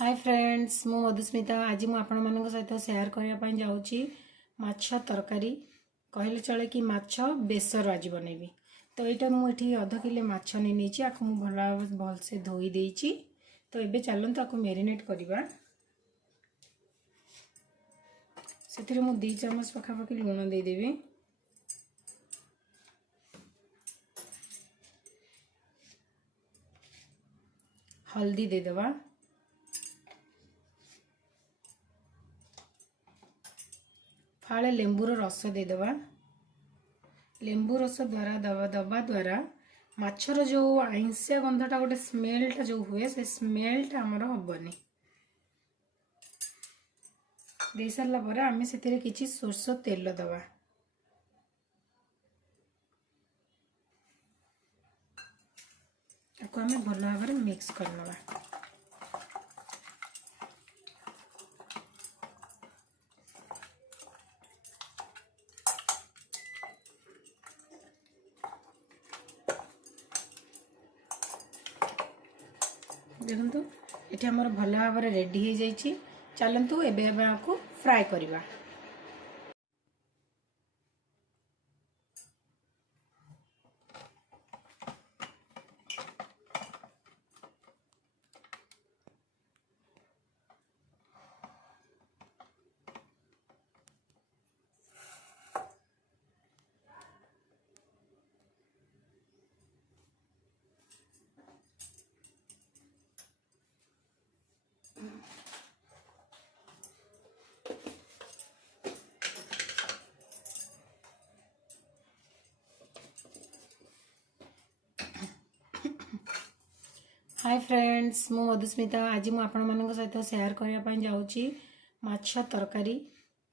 Hi friends मु मधुस्मिता आज मु आपण मान सहित सेयार करने जाऊँगी माछ तरकारी कहले चले कि माछ बेसर आज बनैबी। तो यहाँ मुझे अध किलो माछ नहीं आपको मुझे भलसे धोई देइछि। तो ये चलते आपको मेरिनेट करवा। से मु 2 चम्मच पखापाखि लुण देदेवी। हल्दी देदेवा। फाळे लेंबूर रस देदेवा। लेंबू रस द्वारा दबा द्वारा माछर जो आइंसिया गंधटा गोटे स्मेलटा जो हुए से स्मेलटा आमर हेनी। दे सारा पर आम से किसी सोरष तेल दबा। आम भल भाव मिक्स करनवा। देखो ये आमर भल भाव रेडी हो जाइए। चलतु एबे आपको फ्राए करवा। हाय फ्रेंड्स मु मधुस्मिता आज मु आपण मान सहित सेयार करने जाऊँगी माछ तरकारी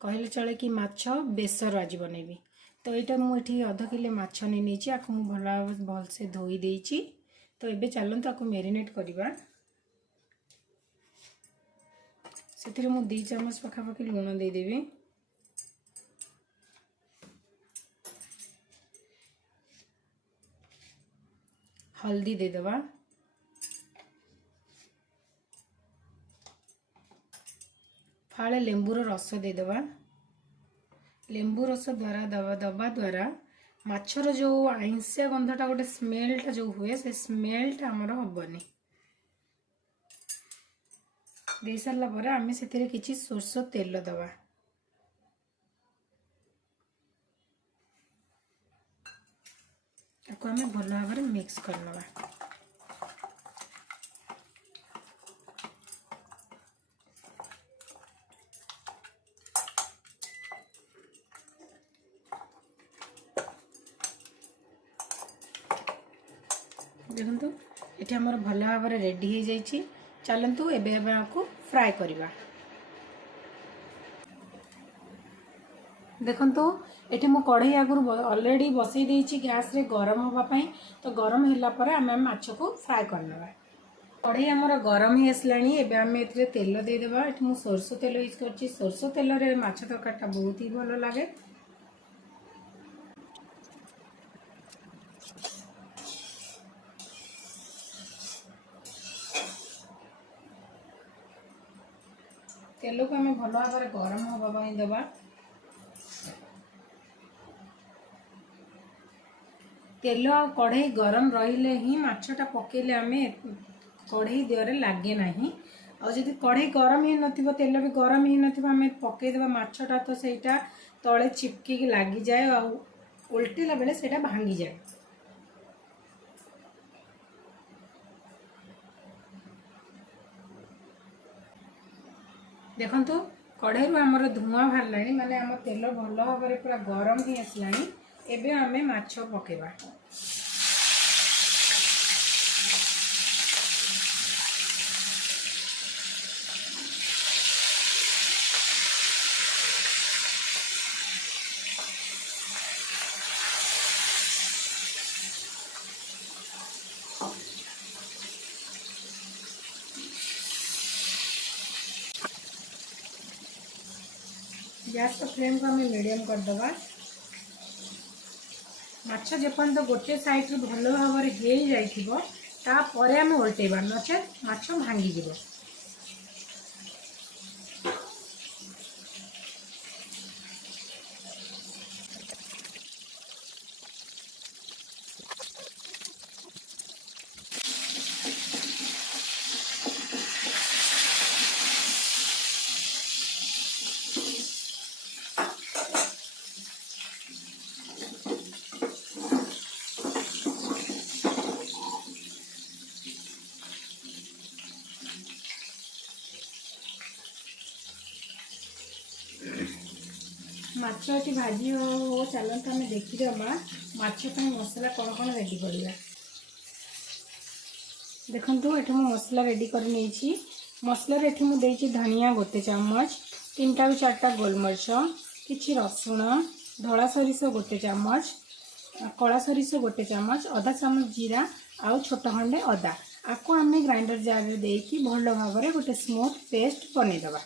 कहले चले कि माछ बेसर आज बनैबी। तो यहाँ मुझे अध किलो माछ नहीं आपको भलसे धोई देइछि। तो ये चलते आपको मेरिनेट करवा। से मु 2 चम्मच पखापाखि लुण देदेवी। हल्दी देदेवा। फाळे लेंबूर रस देदेवा। लेंबू रस द्वारा दबा द्वारा माछर जो आइंसिया गंधटा गोटे स्मेलटा जो हुए से स्मेलटा आमर हेनी। दे सारा पर आम से किसी सोरष तेल दबा। आपको आम भल भाव मिक्स करनवा। देखो ये आमर भल भाव रेडी हो जाइए। चलतु एबे आपको फ्राए करवा। देखो ये मु कढ़ई आगुरी ऑलरेडी बसई देइछि गैस रे गरम होगापाई। तो गरम होला पर आम माछ को फ्राए करनवा। कढ़ई आमर गरम ही आसलानी। एबे आम एथिरे तेल देदेबा। एठी मु सोरष तेल यूज करछि। सोरष तेल रे माछ तरकारीटा बहुत ही भल लागे। तेल को आम भल भाव गरम होगा देवा। तेल आ कढ़ई गरम रहिले ही माछटा पकेले आम कढ़ई देहरे लगे ना। आदि कढ़ई गरम ही नथिबो तेल भी गरम ही नथिबो आम पकईदेवा माछटा तो सेटा तले चिपकी लगी जाए आ उल्टेला बेले सेटा भांगी जाए। देखंतु कढ़ई रु आमर धुआं बाहर माने आम तेल भल भाव पूरा गरम ही आसलानी। एबे आमे माछ पकेबा। गैस फ्लेम को हमें मीडियम करदे। माछ जेपर्यंत गोटे साइड रु भल भाव हो जाइथिबो तापर आम उल्टेबा नचे माछ भांगी जीवो। माछ एटी भाजी हो चलते आम देखीदमा माछ मसला कौन कौन रेडी करवा। देखो ये मसला रेडी कर नहीं मसला ये मुझे धनिया गोटे चामच 3टा ରୁ 4टा गोलमरीच किछि रसुण धला सरिष गोटे चामच कला सरिष गोटे चामच अधा चामच जीरा आउ छोट खंडे अदा आपको आम ग्राइंडर जार में देकी भल भाव में गोटे स्मूथ पेस्ट बनईदबा।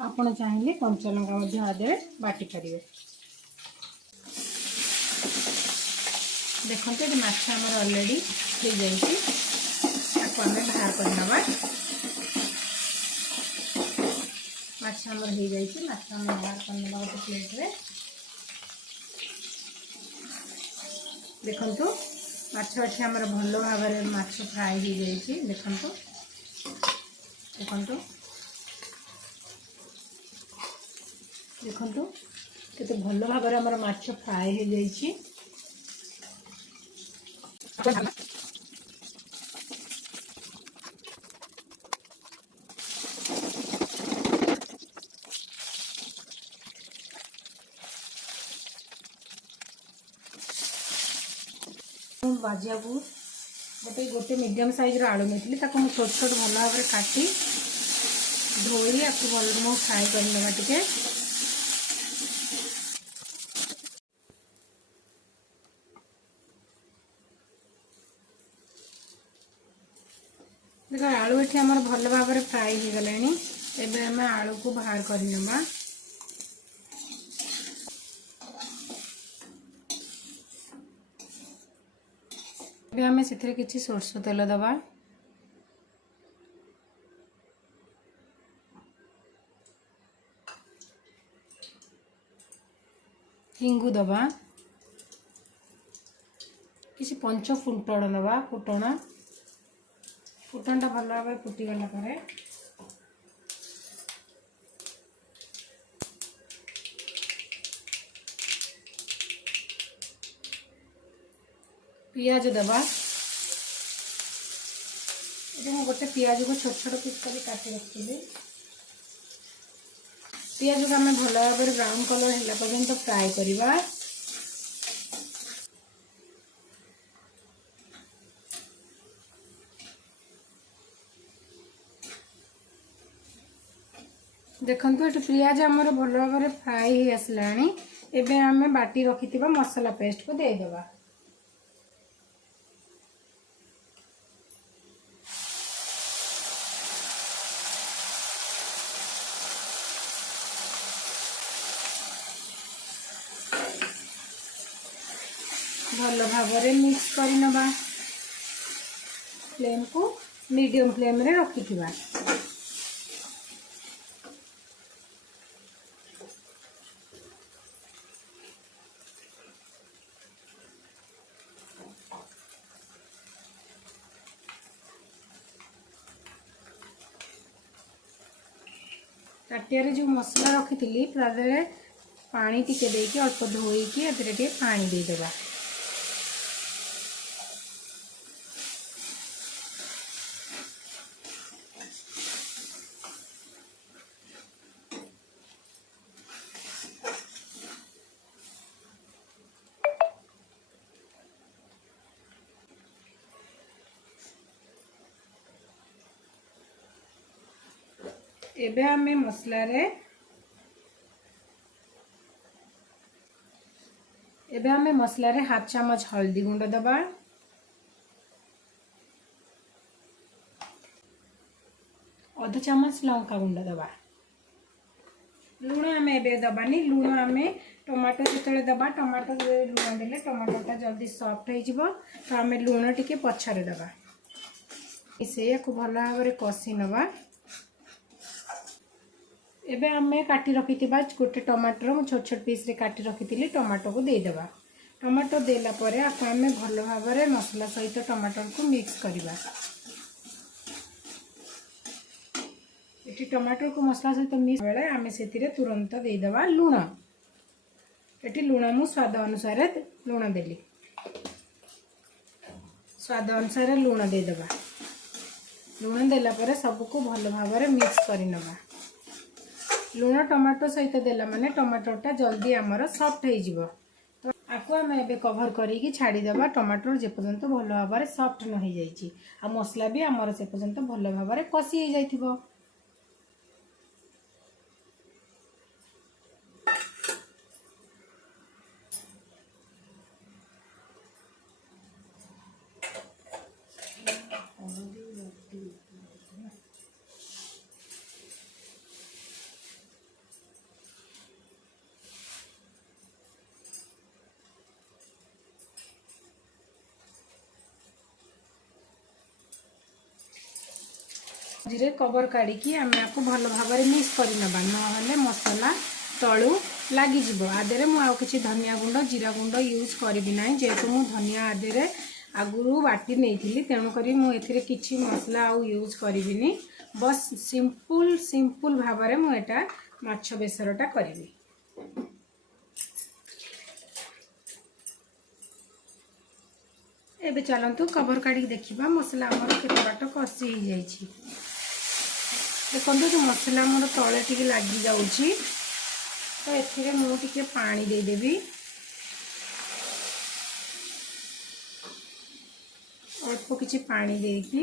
आपण चाहिए कंचा लंका आदे बाटी पारे। देखो ये माछ आमर ऑलरेडी हो जाए बाहर करना माछ आमर हो जाए माछ आम बाहर करना गोटे प्लेट रे। देखो माछ अच्छे आमर भल भाव में माछ फ्राए हो जाए। देखो देखो देखो केते भल भाव में आमर माछ फ्राए हो जाए। बाजिया को गोटे गोटे मीडियम साइज आलू नहीं छोट छोट भल भाव में काटी धोई आपको भल मो फ्राए करना टे। देख आलू ये आम भल भाव में फ्राए हो गला। एबे आम आलू को बाहर करना। आम से किसी सोरस तेल दबा हिंगु दबा किसी पंच फुटण दबा फुटण फुटणटा भल भाव में फुटीगला पियाज दबा। ये गोटे पियाज को छोट छोट पीस कर काटी रखी। पियाज को आम भल भाव में ब्राउन कलर है पर्यंत फ्राए करवा। देखो ये पियाज आमर भल भाव में फ्राए हो आसला। एबे आम बाटी रखि मसला पेस्ट को देदेबा। भल भाव में मिक्स करनबा। फ्लेम को मीडियम फ्लेम रे रखिथिबा। ताटिया जो मसला रखी थी पानी टिके देके अल्प धोईकी ए पानी देदेबा। एबे आमे मसला रे हाफ चामच हल्दी गुंड दबा। अध चामच लंका गुंड दबा। लुण आम ए दबानी। लुण आम टमाटो जो दबा टमाटो लुण देले टमाटोटा जल्दी सॉफ्ट हो तो आम लुण टिके पछरे दबा। से भल भाव में कषि नवा। एबे आमे काटी रखी गोटे टमाटर मु छोट छोट पीस रे काटी रखी टमाटो को देदेबा। टमाटो देला परे आपको आमे भल भाव में मसला सहित टमाटर को मिक्स करवा। ये टमाटर को मसला सहित मिक्स बेले आम से तुरंत देदेबा लुण। ये लुण मु स्वाद अनुसार लुण देली, स्वाद अनुसार लुण देदेबा। लुण देला परे सबको भल भाव मिक्स कर नवा। लुण टमाटो सहित देला माने टमाटोटा जल्दी आमर सॉफ्ट हो जिवो। तो आपको आम ए कभर करी छाड़ीदेवा टमाटर जेपर्यंत भल भाव सॉफ्ट न हो जाइए। आ मसला भी आमर से पर्यंत भल भाव कषि हो जाइथिबो। जीरे कवर काढ़ी आम आपको भल भाव मिक्स करनबा, ना मसला तलू लगिज। आदे मुझे धनिया गुंड जीरा गुंड यूज करी ना, जेहेतु मु धनिया आदे आगु बाटी नहीं तेणुक मुझे किसी मसला आउ यूज करी। बस सिंपल सिंपल भाव में मुझा माछ बेसरटा करी। एबे चलतु कवर काढ़ी देखा मसला आमर केते बाट कषि हो जाइए। देखो जो मसला मोर तले टिके लगी जाऊँगी, तो एथिरे मुझे पानी देदेवी। अल्प किसी पानी देकी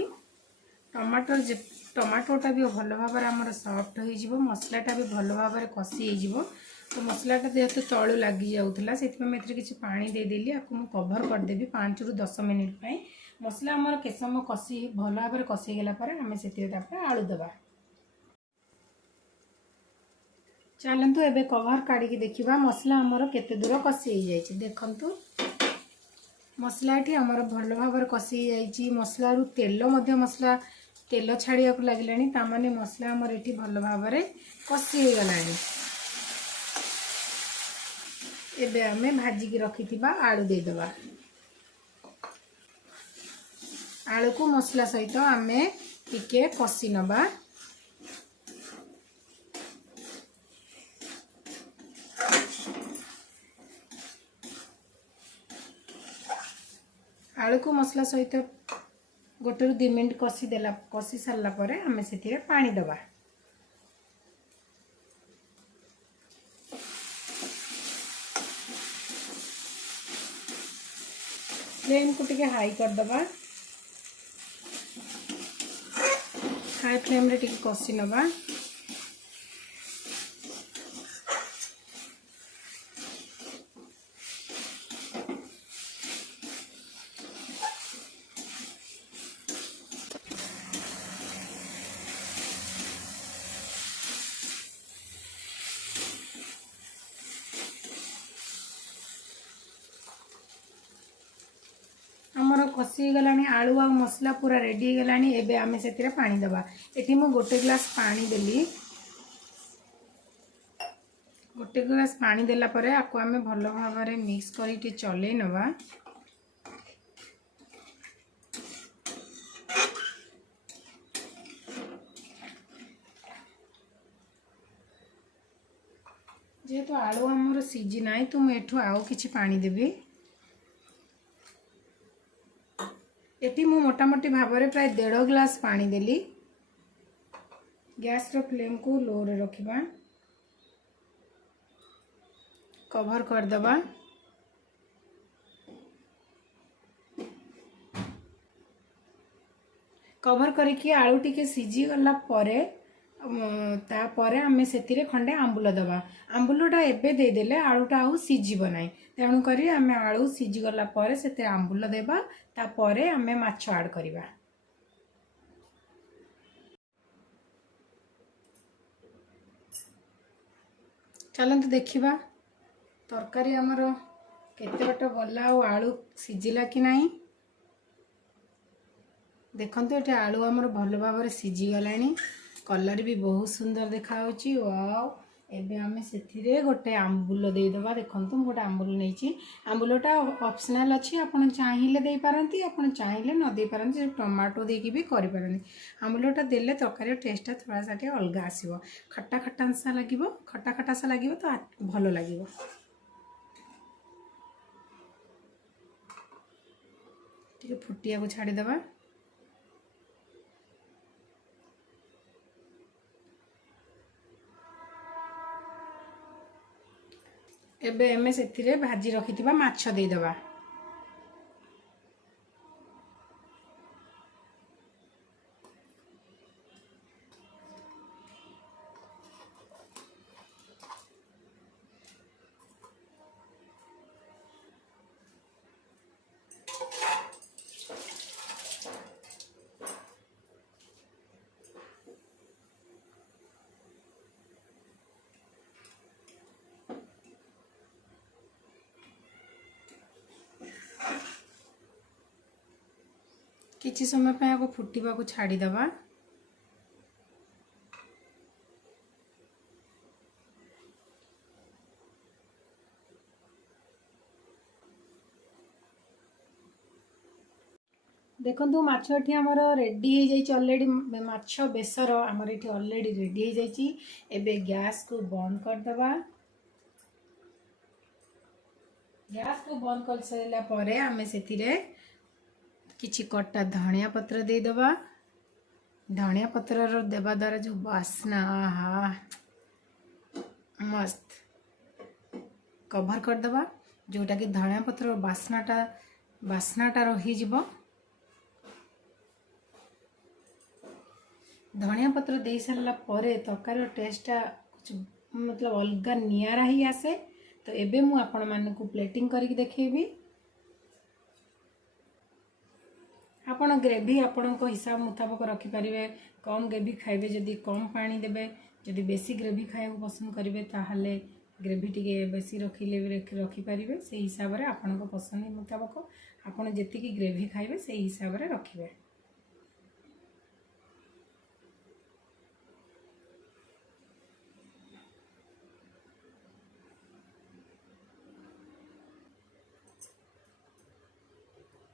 टमाटोटा भी भल भाव आमर सॉफ्ट हो, मसलाटा भी भल भाव कषि हो। तो मसलाटा जेहेतु तलू लगी जाऊला से किसी पानी देदेली। आपको मुझे कभर करदेवी 5 ରୁ 10 मिनिट। मसला आमर के समय कषि भल भाव कषिगला आम से आलू देवा। चलतु एबे कवर काढ़ी देखा मसला आमर केते दूर कषि हो जाए। देखंतु मसलाटी आमर भल भाव कषि जाइए। मसलारू तेल मसला तेल छाड़िया लगे, ताने मसला आमर ये भल भाव कषि हो गला। एबे आमे भाजिकी रखिथिबा आलू देदेबा। आलू को मसला सहित आमे टिके कषि नबा। आलू को मसला सहित 1 ରୁ 2 मिनट कषि सारा पर आम से पानी दबा। फ्लेम को टिके हाई करदबा। हाई फ्लेम रे टिके कषि नबा। आमर कषि गला आलू आ मसला पूरा रेडी गला। एबे आमे से पानी दबा। एठी मु 1 ग्लास पानी देली। 1 ग्लास पानी देला परे आपको आमे भल भाव मिक्स करी चले नवा। जेहेतु आलू आमर सीझी ना, तो मुझे आउ किछि पानी देवी। एटी मु मोटामोटी भाव में प्राय 1.5 ग्लास पानी देली। गैस रो फ्लेम को लो रे रखिबा। कवर कर दबा। कवर करके आलू टिके सीझी गला परे तापरे आमे सेतिरे खंडे आंबुल दबा। आंबुलटा एबे दे देले आलूटा आउ सीझिब नाही, तेणु करी आमे आलू सीझी गला परे सेते आंबुल देबा। तापरे आमे माछ ऐड करिबा। चलंतु देखिबा तरकारी हमर केते बट गला और आलू सीझिला कि नाही। देखंतु एटे आलू हमर भल भाव सीझी गलानी। कलर भी बहुत सुंदर देखा होची। वाओ एबे आमे सेथिरे गोटे आंबुल देदेबा। देखो गोटे आंबुल नहीं, आंबुलटा ऑप्शनल अच्छी, आपन चाहिए दे पारंती, आपन चाहिए न दे पारंती, टमाटो देकी भी करि पारंती। आंबुलटा देले तरकारी टेस्टटा थोड़ा सा अलग आसीबो, खट्टा खट्टा सा लागिबो, खट्टा खट्टा सा लागिबो तो भलो लागिबो। टिके फुटिया को छाड़ी देबा। एबे एमे सेथिरे भाजी रखिथिबा माछ देई देबा। किछि समय पे आपको फुटिबा को छाड़ी देबा। देखो माछ एठी हमर रेडी हो जाई ऑलरेडी, माछ बेसर हमर एठी ऑलरेडी रेडी हो जाई। एबे गैस को बंद कर देबा। गैस को बंद कर सैला परे हमें सेतिरे किछि कट्टा धनिया पत्र दे देबा। धनिया पत्र रो देबा द्वारा जो वासना, आहा मस्त कवर कर देबा, जोटा कि धनिया पत्र वासनाटा रही जिवो। धनिया पत्र दे सारा परे तरकारी टेस्टा कुछ मतलब अलग नियारा ही आसे। तो एबे मु आपण मानन को प्लेटिंग करके देखैबी। आपण ग्रेवी आपण को हिसाब मुताबिक रखि परिबे। कम ग्रेवी खाइबे जदि कम पानी देबे, जदि बेसी ग्रेवी खाइबा पसंद करिवे ताहले ग्रेवी टिके बेसी रखि परिबे। से हिसाब रे आपण को पसंद मुताबिक आपण जेति की ग्रेवी खाइबे से हिसाब रे रखिबे।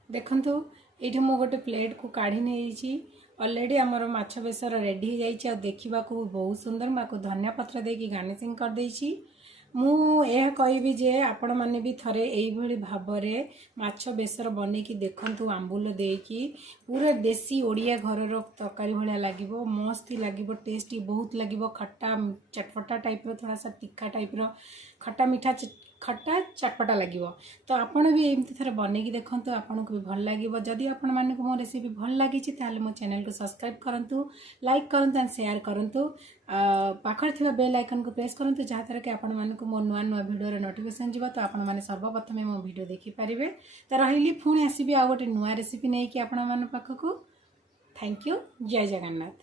देखंतु ये मु गोटे प्लेट को काढ़ी नहीं ऑलरेडी आमर माछ बेसर रेडी हो जाइए। देखा बहुत सुंदर, मैं धनिया पत्र देकी गार्निशिंग कर देइछि। मुझे कहबी जे आपण मैंने भी थरे यही भाव में माछ बेसर बनईकी देखंतु, आंबुल देकी पूरा देसी ओडिया घर तरकारी भाया लगे, मस्त ही लगे, टेस्टी बहुत लगे, खट्टा चटपटा टाइप रो, थोड़ा सा तीखा टाइप रो, खट्टा मीठा खट्टा चटपटा लगे। तो आपण भी एमती थोड़ा बनईकी देखंतु, आपन को भी भल लगे। जदि आपण माने को मो रेसिपी भल लगी ताले मो चैनल को सब्सक्राइब करंतु, लाइक करंतु एंड शेयर करंतु। पाखर थिबा बेल आइकन को प्रेस करंतु, जहाँ तरह कि आपण माने को मो नुआ नुआ वीडियो रे नोटिफिकेशन जीव। तो आपण माने सर्वप्रथमे मो वीडियो देखि पारिबे। तो रहिली पुणी आसीबी आ गोटे नुआ रेसिपी नै कि आपण मान पाखकु। Thank you. जय जगन्नाथ।